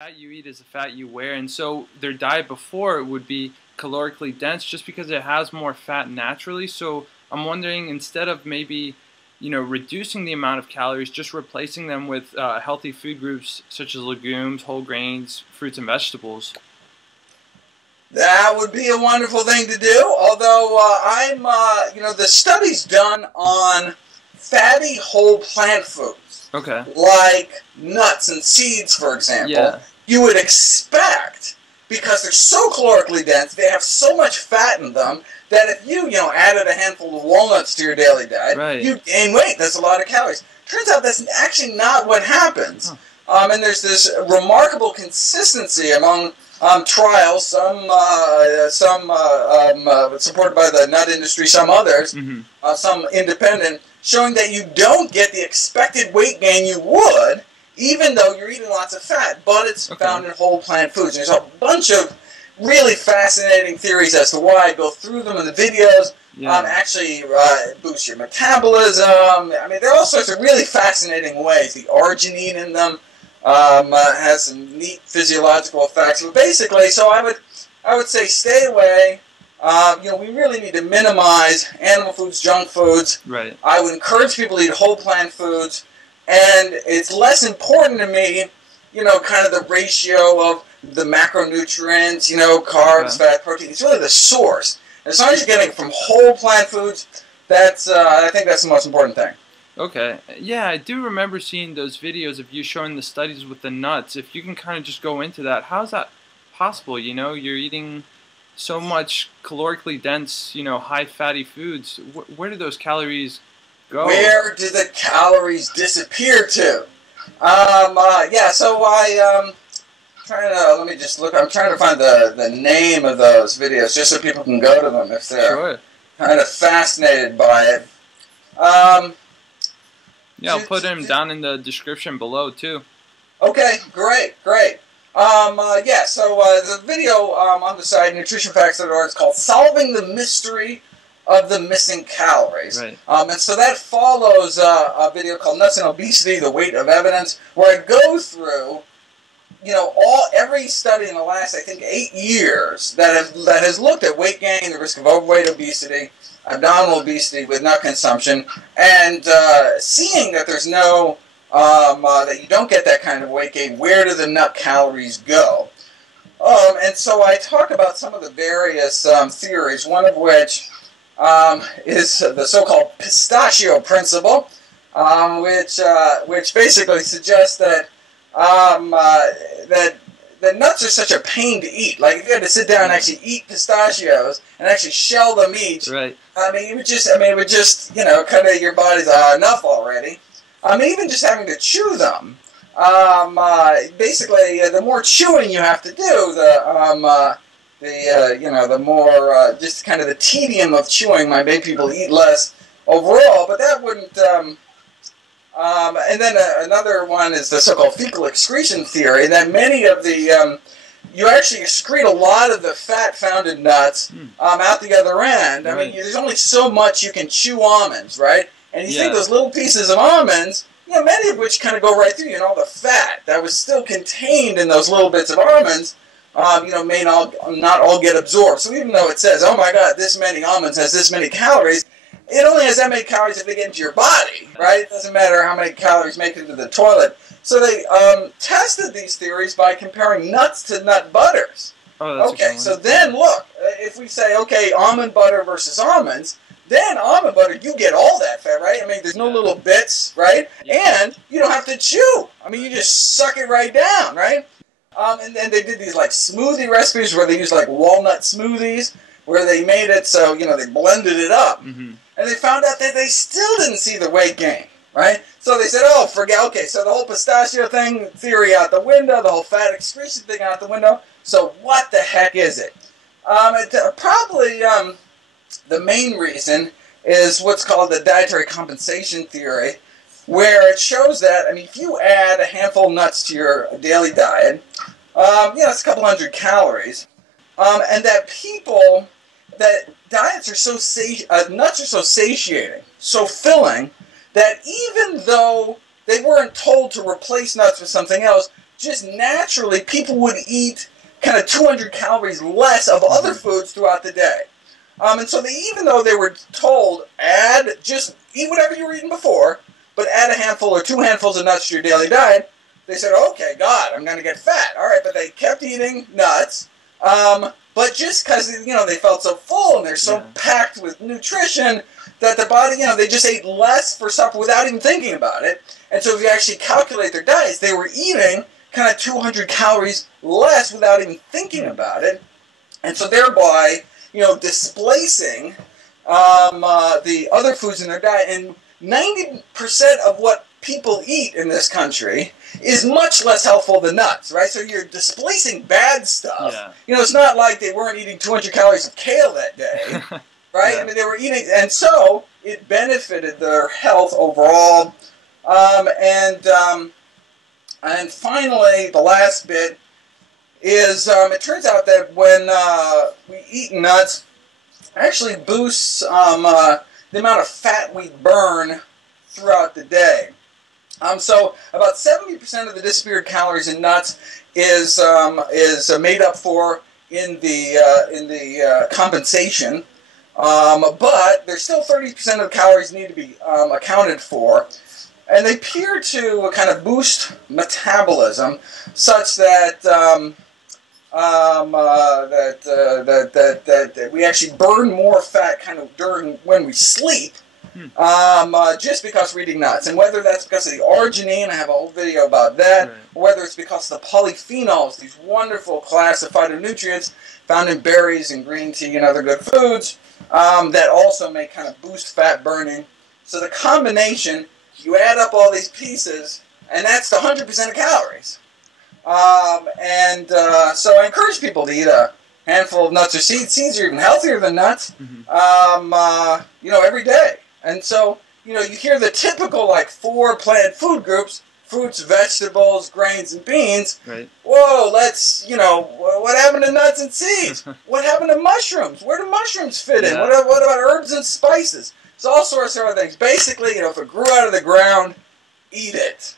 Fat you eat is the fat you wear, and so their diet before would be calorically dense just because it has more fat naturally. So I'm wondering, instead of maybe reducing the amount of calories, just replacing them with healthy food groups such as legumes, whole grains, fruits and vegetables. That would be a wonderful thing to do, although the studies done on fatty whole plant foods, Okay. like nuts and seeds, for example, Yeah. you would expect, because they're so calorically dense, they have so much fat in them, that if you added a handful of walnuts to your daily diet, Right. you gain weight. That's a lot of calories. Turns out that's actually not what happens. Huh. And there's this remarkable consistency among trials, some supported by the nut industry, some others, some independent, showing that you don't get the expected weight gain you would, even though you're eating lots of fat, but it's found in whole plant foods. And there's a bunch of really fascinating theories as to why. I go through them in the videos. Actually boosts your metabolism. I mean, there are all sorts of really fascinating ways. The arginine in them has some neat physiological effects. But basically, so I would say stay away. We really need to minimize animal foods, junk foods. Right. I I would encourage people to eat whole plant foods, and it's less important to me, kind of the ratio of the macronutrients, carbs, fat, protein. It's really the source. As long as you're getting it from whole plant foods, I think that's the most important thing. Okay. Yeah, I do remember seeing those videos of you showing the studies with the nuts. If you can kind of just go into that, how is that possible? You're eating so much calorically dense, high fatty foods. Where do those calories go? Where do the calories disappear to? So let me just look. I'm trying to find the name of those videos just so people can go to them if they're kind of fascinated by it. Yeah, I'll put them down in the description below too. Okay, great. The video on the site, nutritionfacts.org, it's called Solving the Mystery of the Missing Calories. Right. And so that follows a video called Nuts and Obesity, The Weight of Evidence, where I go through every study in the last, I think, 8 years that has looked at weight gain, the risk of overweight, obesity, abdominal obesity with nut consumption, and seeing that there's no that you don't get that kind of weight gain. Where do the nut calories go? And so I talk about some of the various theories, one of which is the so-called Pistachio Principle, which basically suggests that that nuts are such a pain to eat. Like, if you had to sit down and actually eat pistachios and actually shell them each, right. it would just kind of, your body's enough already. Even just having to chew them, basically, the more chewing you have to do, the more just kind of the tedium of chewing might make people eat less overall. But that wouldn't. And then another one is the so-called fecal excretion theory, that many of the you actually excrete a lot of the fat found in nuts out the other end. I mean, there's only so much you can chew almonds, right? And you think those little pieces of almonds, many of which kind of go right through, all the fat that was still contained in those little bits of almonds, may not all get absorbed. So even though it says, oh my God, this many almonds has this many calories, it only has that many calories if they get into your body, right? It doesn't matter how many calories make it into the toilet. So they tested these theories by comparing nuts to nut butters. Oh, that's okay, so then look, if we say, okay, almond butter versus almonds, then almond butter, you get all that fat, right? I mean, there's no little bits, right? And you don't have to chew. I mean, you just suck it right down, right? And then they did these like smoothie recipes where they used like walnut smoothies, where they made it so, they blended it up. And they found out that they still didn't see the weight gain, right? So they said, oh, okay, so the whole pistachio theory out the window, the whole fat excretion thing out the window. So what the heck is it? Probably the main reason is what's called the dietary compensation theory, where it shows that, if you add a handful of nuts to your daily diet, it's a couple hundred calories, and that diets are so nuts are so satiating, so filling, that even though they weren't told to replace nuts with something else, just naturally people would eat kind of 200 calories less of other foods throughout the day. And so even though they were told, just eat whatever you were eating before, but add a handful or 2 handfuls of nuts to your daily diet, they said, okay, God, I'm going to get fat. All right, but they kept eating nuts. But just because, they felt so full and they're so packed with nutrition that the body, they just ate less for supper without even thinking about it. And so if you actually calculate their diets, they were eating kind of 200 calories less without even thinking about it. And so thereby, displacing the other foods in their diet. And 90% of what people eat in this country is much less helpful than nuts, right? So you're displacing bad stuff. Yeah. It's not like they weren't eating 200 calories of kale that day, right? Yeah. I mean, they were eating, and so it benefited their health overall. And finally, the last bit is it turns out that when we eat nuts, it actually boosts the amount of fat we burn throughout the day. So about 70% of the disappeared calories in nuts is made up for in the compensation, but there's still 30% of the calories need to be accounted for, and they appear to kind of boost metabolism such that that we actually burn more fat kind of when we sleep. Just because we're eating nuts. And whether that's because of the arginine, I have a whole video about that, or whether it's because of the polyphenols, these wonderful class of phytonutrients found in berries and green tea and other good foods, that also may kind of boost fat burning. So the combination, you add up all these pieces, and that's the 100% of calories. So I encourage people to eat a handful of nuts or seeds. Seeds are even healthier than nuts, every day. And so, you hear the typical, 4 plant food groups: fruits, vegetables, grains, and beans. Right. Whoa, what happened to nuts and seeds? What happened to mushrooms? Where do mushrooms fit in? What about herbs and spices? It's all sorts of other things. Basically, if it grew out of the ground, eat it.